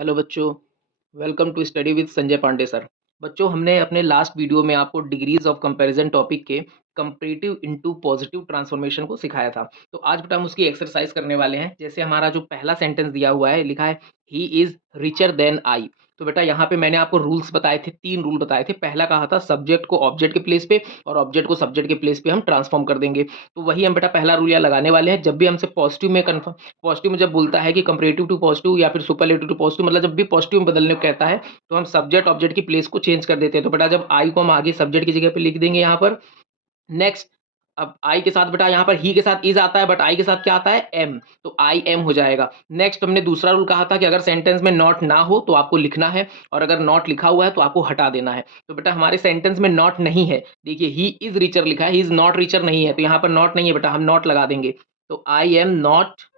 Hello बच्चों, welcome to study with Sanjay Pandey sir. बच्चों, हमने अपने लास्ट वीडियो में आपको डिग्रीज ऑफ कंपैरिजन टॉपिक के कंपैरेटिव इनटू पॉजिटिव ट्रांसफॉर्मेशन को सिखाया था। तो आज बेटा हम उसकी एक्सरसाइज करने वाले हैं। जैसे हमारा जो पहला सेंटेंस दिया हुआ है, लिखा है he is richer than I. तो बेटा यहाँ पे मैंने आपको रूल्स बताए थे, 3 रूल बताए थे। पहला कहा था सब्जेक्ट को ऑब्जेक्ट के प्लेस पे और ऑब्जेक्ट को सब्जेक्ट के प्लेस पे हम ट्रांसफॉर्म कर देंगे। तो वही हम बेटा पहला रूल यहाँ लगाने वाले हैं। जब भी हमसे पॉजिटिव में कन्फर्म पॉजिटिव में जब बोलता है कि कंपैरेटिव टू पॉजिटिव या फिर सुपरलेटिव टू पॉजिटिव, मतलब जब भी पॉजिटिव में बदलने को कहता है तो हम सब्जेक्ट ऑब्जेक्ट की प्लेस को चेंज कर देते हैं। तो बेटा जब आई को हम आगे सब्जेक्ट की जगह पे लिख देंगे यहाँ पर। नेक्स्ट, अब आई के साथ बेटा यहाँ पर ही के साथ इज आता है, बट आई के साथ क्या आता है, एम। तो आई एम हो जाएगा। नेक्स्ट, हमने दूसरा रूल कहा था कि अगर सेंटेंस में नॉट ना हो तो आपको लिखना है, और अगर नॉट लिखा हुआ है तो आपको हटा देना है। तो बेटा हमारे सेंटेंस में नॉट नहीं है, देखिए ही इज रिचर लिखा है, ही इज नॉट रिचर नहीं है, तो यहाँ पर नॉट नहीं है बेटा, हम नॉट लगा देंगे। तो I am not,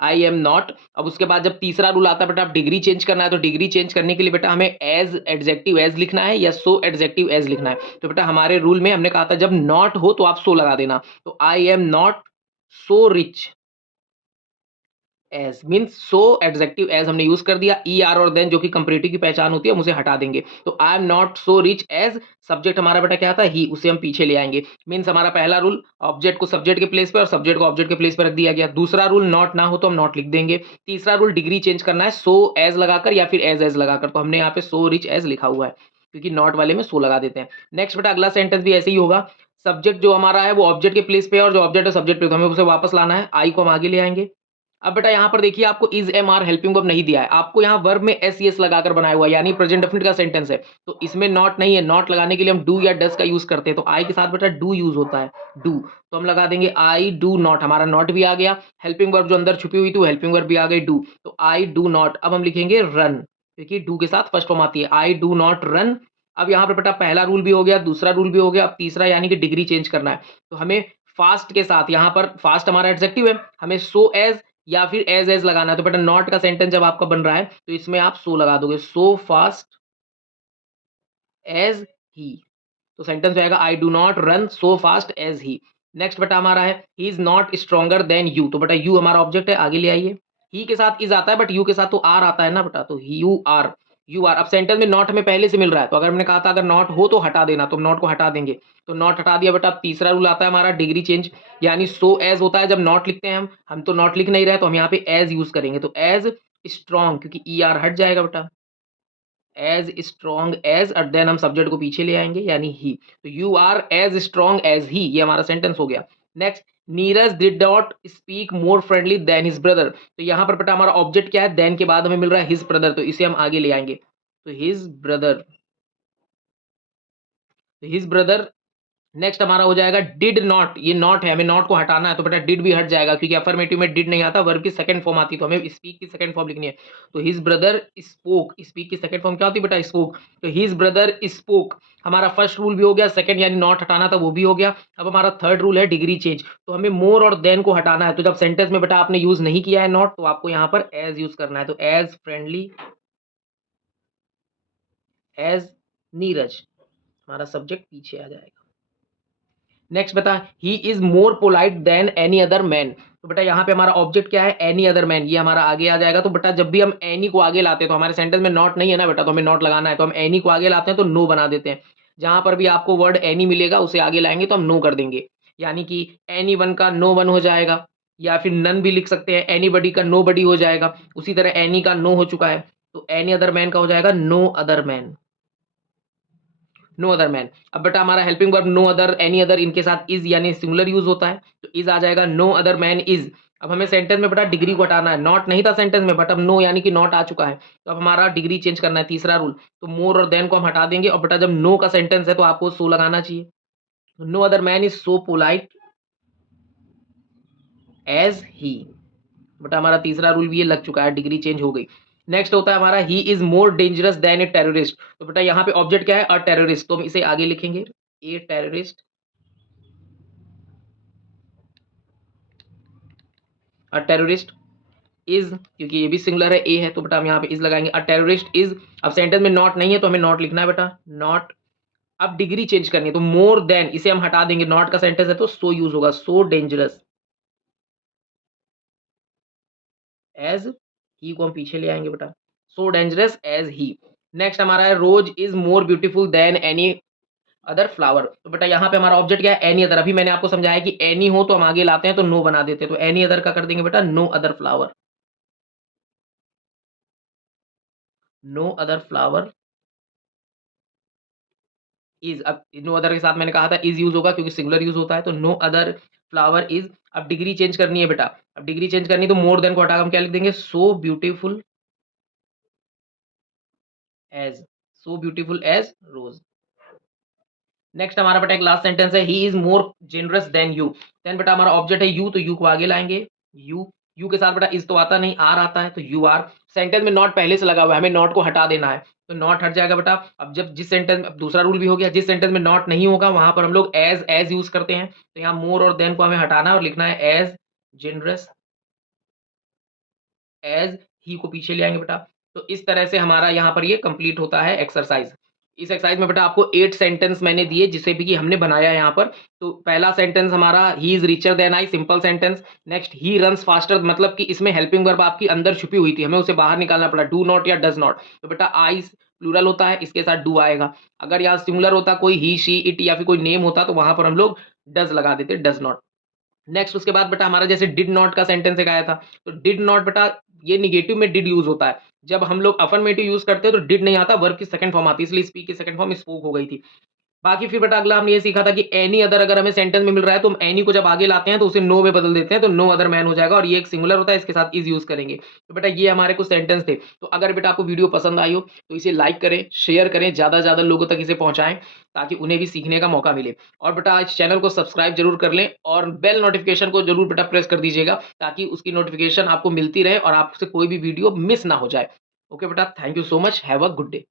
I am not. अब उसके बाद जब तीसरा रूल आता है बेटा, आप डिग्री चेंज करना है, तो डिग्री चेंज करने के लिए बेटा हमें एज एडजेक्टिव एज लिखना है या सो एडजेक्टिव एज लिखना है। तो बेटा हमारे रूल में हमने कहा था जब नॉट हो तो आप सो लगा देना। तो I am not so rich as, means so adjective as हमने यूज कर दिया। ई आर और देन जो कि कंपैरेटिव की पहचान होती है, हम उसे हटा देंगे। तो I am not so rich as, subject हमारा बेटा क्या था, ही, उसे हम पीछे ले आएंगे। मीन्स हमारा पहला रूल ऑब्जेक्ट को सब्जेक्ट के प्लेस पे और सब्जेक्ट को ऑब्जेक्ट के प्लेस पे रख दिया गया। दूसरा रूल नॉट ना हो तो हम नॉट लिख देंगे। तीसरा रूल डिग्री चेंज करना है, सो एज लगाकर या फिर एज लगाकर। तो हमने यहाँ पे सो रिच एज लिखा हुआ है, क्योंकि नॉट वाले में सो लगा देते हैं। नेक्स्ट बेटा अगला सेंटेंस भी ऐसे ही होगा। सब्जेक्ट जो हमारा है वो ऑब्जेक्ट के प्लेस पे है और जो ऑब्जेक्ट है सब्जेक्ट पे, तो हमें उसे वापस लाना है। आई को हम आगे ले आएंगे। अब बेटा यहाँ पर देखिए, आपको is am are helping verb नहीं दिया है, आपको यहाँ वर्ब में एस एस लगाकर बनाया हुआ है, यानी प्रेजेंट डेफिनिट का सेंटेंस है। तो इसमें नॉट नहीं है, नॉट लगाने के लिए हम डू या डस का यूज करते हैं। तो आई के साथ बेटा डू यूज होता है, डू। तो हम लगा देंगे आई डू नॉट, हमारा नॉट भी आ गया। हेल्पिंग वर्ब जो अंदर छुपी हुई थी हेल्पिंग वर्ब भी आ गई, डू। तो आई डू नॉट, अब हम लिखेंगे रन, क्योंकि डू के साथ फर्स्ट फॉर्म आती है, आई डू नॉट रन। अब यहाँ पर बेटा पहला रूल भी हो गया, दूसरा रूल भी हो गया, अब तीसरा यानी कि डिग्री चेंज करना है। तो हमें फास्ट के साथ, यहाँ पर फास्ट हमारा एडजेक्टिव है, हमें सो एज या फिर एज लगाना है। तो बेटा नॉट का सेंटेंस जब आपका बन रहा है तो इसमें आप सो लगा दोगे, सो फास्ट एज ही। तो सेंटेंस हो जाएगा I do not run so fast as he. Next बेटा हमारा है he is not stronger than you. तो बेटा यू हमारा ऑब्जेक्ट है, आगे ले आइए। ही के साथ इज आता है, बट यू के साथ तो आर आता है ना बेटा, तो यू आर, यू आर। अब सेंटेंस में नॉट हमें पहले से मिल रहा है, तो अगर हमने कहा था अगर नॉट हो तो हटा देना, तो नॉट को हटा देंगे। तो नॉट हटा दिया बेटा। अब तीसरा रूल आता है हमारा डिग्री चेंज, यानी सो एज होता है जब नॉट लिखते हैं हम तो नॉट लिख नहीं रहे, तो हम यहाँ पे एज यूज करेंगे। तो एज स्ट्रॉन्ग, क्योंकि ई आर हट जाएगा बेटा, एज स्ट्रॉन्ग एज, और देन हम सब्जेक्ट को पीछे ले आएंगे यानी ही। तो you are as strong as he, ये हमारा सेंटेंस हो गया। Next, Neeraj did not speak more friendly than his brother. तो यहाँ पर बेटा हमारा ऑब्जेक्ट क्या है, देन के बाद हमें मिल रहा है हिज ब्रदर, तो इसे हम आगे ले आएंगे। तो his brother, his brother. Next हमारा हो जाएगा डिड नॉट, ये नॉट है, हमें नॉट को हटाना है, तो बेटा डिड भी हट जाएगा, क्योंकि अफर्मेटिव में डिड नहीं आता, वर्ब की सेकंड फॉर्म आती है, तो हमें स्पीक की सेकंड फॉर्म लिखनी है। तो हिज ब्रदर स्पोक, स्पीक की सेकंड फॉर्म क्या होती है बेटा, स्पोक। तो हिज ब्रदर स्पोक, हमारा फर्स्ट रूल भी हो गया, सेकंड यानी नॉट हटाना था वो भी हो गया। अब हमारा थर्ड रूल है डिग्री चेंज, तो हमें मोर और देन को हटाना है। तो जब सेंटेंस में बेटा आपने यूज नहीं किया है नॉट, तो आपको यहाँ पर एज यूज करना है। तो एज फ्रेंडली एज नीरज, हमारा सब्जेक्ट पीछे आ जाएगा। नेक्स्ट बता, he is more polite than any other man. तो बेटा यहाँ पे हमारा ऑब्जेक्ट क्या है, एनी अदर मैन, ये हमारा आगे आ जाएगा। तो बेटा जब भी हम एनी को आगे लाते हैं, तो हमारे सेंटेंस में नॉट नहीं है ना बेटा, तो हमें नॉट लगाना है, तो हम एनी को आगे लाते हैं तो नो बना देते हैं। जहां पर भी आपको वर्ड एनी मिलेगा उसे आगे लाएंगे तो हम नो कर देंगे, यानी कि एनी वन का नो वन हो जाएगा, या फिर नन भी लिख सकते हैं, एनी बडी का नो बडी हो जाएगा। उसी तरह एनी का नो हो चुका है, तो एनी अदर मैन का हो जाएगा no other man, no other man. अब बेटा हमारा helping verb no other any other, इनके साथ इज यानी सिंगुलर यूज होता है, तो इज आ जाएगा नो अदर मैन इज। अब हमें सेंटेंस में बेटा डिग्री को हटाना है, नॉट नहीं था सेंटेंस में, बट अब नो यानी कि नॉट आ चुका है, तो अब हमारा डिग्री चेंज करना है, तीसरा रूल। तो मोर और देन को हम हटा देंगे, और बेटा जब नो का सेंटेंस है तो आपको सो लगाना चाहिए। No other man is so polite as he, बेटा हमारा तीसरा रूल भी ये लग चुका है, डिग्री चेंज हो गई। नेक्स्ट होता है हमारा ही is more dangerous than a terrorist. तो बेटा यहाँ पे ऑब्जेक्ट क्या है, अ टेररिस्ट, तो हम इसे आगे लिखेंगे, a terrorist, a terrorist is, क्योंकि ये भी सिंगुलर है, ए है, तो बेटा हम यहाँ पे इज लगाएंगे, अ टेररिस्ट इज। अब सेंटेंस में नॉट नहीं है तो हमें नॉट लिखना है बेटा, नॉट। अब डिग्री चेंज करनी है, तो मोर देन इसे हम हटा देंगे, नॉट का सेंटेंस है तो सो यूज होगा, सो डेंजरस एज ही को हम पीछे ले आएँगे बेटा, so dangerous as he. Next हमारा है rose is more beautiful than any other flower. तो बेटा यहाँ पे हमारा ऑब्जेक्ट क्या है? Any other. अभी मैंने आपको समझाया कि एनी हो तो हम आगे लाते हैं तो नो बना देते हैं, तो एनी अदर का कर देंगे बेटा no other flower. No other flower is. अब नो अदर के साथ मैंने कहा था इज़ यूज़ होगा क्योंकि सिंगुलर यूज़ होता है, तो नो अदर फ्लावर इज़। अब डिग्री चेंज करनी है बेटा, अब डिग्री चेंज करनी है तो मोर देन को हटा के हम क्या लिख देंगे? As so beautiful as rose. Next हमारा बेटा एक लास्ट सेंटेंस है, he is more generous than you. Then बेटा हमारा ऑब्जेक्ट है यू, तो यू को आगे लाएँगे। यू के साथ बेटा इज़ तो आता नहीं, आर आता है, तो यू आर। सेंटेंस में नॉट पहले से लगा हुआ है, हमें नॉट को हटा देना है, तो नॉट हट जाएगा बेटा। अब जब जिस सेंटेंस अब दूसरा रूल भी हो गया, जिस सेंटेंस में नॉट नहीं होगा वहाँ पर हम लोग एज़ यूज़ करते हैं। तो यहाँ मोर और देन को हमें हटाना है और लिखना है एज़ जेनरस एज़ ही को पीछे ले आएँगे बेटा। तो इस तरह से हमारा यहाँ पर ये कंप्लीट होता है एक्सरसाइज़। इस एक्सरसाइज़ में बेटा आपको 8 सेंटेंस मैंने दिए जिसे भी कि हमने बनाया है यहाँ पर। तो पहला सेंटेंस हमारा he is richer than I, simple sentence. Next he runs faster, मतलब कि इसमें हेल्पिंग वर्ब आपकी अंदर छुपी हुई थी, हमें उसे बाहर निकालना पड़ा, डू नॉट या डज़ नॉट। तो बेटा आई प्लूरल होता है, इसके साथ डू आएगा। अगर यहाँ सिंगुलर होता कोई ही, शी, इट या फिर कोई नेम होता तो वहाँ पर हम लोग डज़ लगा देते, डज़ नॉट। नेक्स्ट उसके बाद बेटा हमारा जैसे डिड नॉट का सेंटेंस एक आया था, तो डिड नॉट बेटा ये नेगेटिव में डिड यूज़ होता है। जब हम लोग अफर्मेटिव यूज़ करते हैं तो डिड नहीं आता, वर्ब की सेकंड फॉर्म आती है, इसलिए स्पीक की सेकंड फॉर्म स्पोक हो गई थी। बाकी फिर बेटा अगला हमने ये सीखा था कि एनी अदर अगर हमें सेंटेंस में मिल रहा है तो हम एनी को जब आगे लाते हैं तो उसे नो में बदल देते हैं, तो नो अदर मैन हो जाएगा और ये एक सिंगुलर होता है, इसके साथ इज़ यूज़ करेंगे। तो बेटा ये हमारे कुछ सेंटेंस थे। तो अगर बेटा आपको वीडियो पसंद आई हो तो इसे लाइक करें, शेयर करें, ज़्यादा से ज़्यादा लोगों तक इसे पहुँचाएँ ताकि उन्हें भी सीखने का मौका मिले। और बेटा इस चैनल को सब्सक्राइब ज़रूर कर लें और बेल नोटिफ़िकेशन को ज़रूर बेटा प्रेस कर दीजिएगा ताकि उसकी नोटिफ़िकेशन आपको मिलती रहे और आपसे कोई भी वीडियो मिस ना हो जाए। ओके बेटा, thank you so much, have a good day.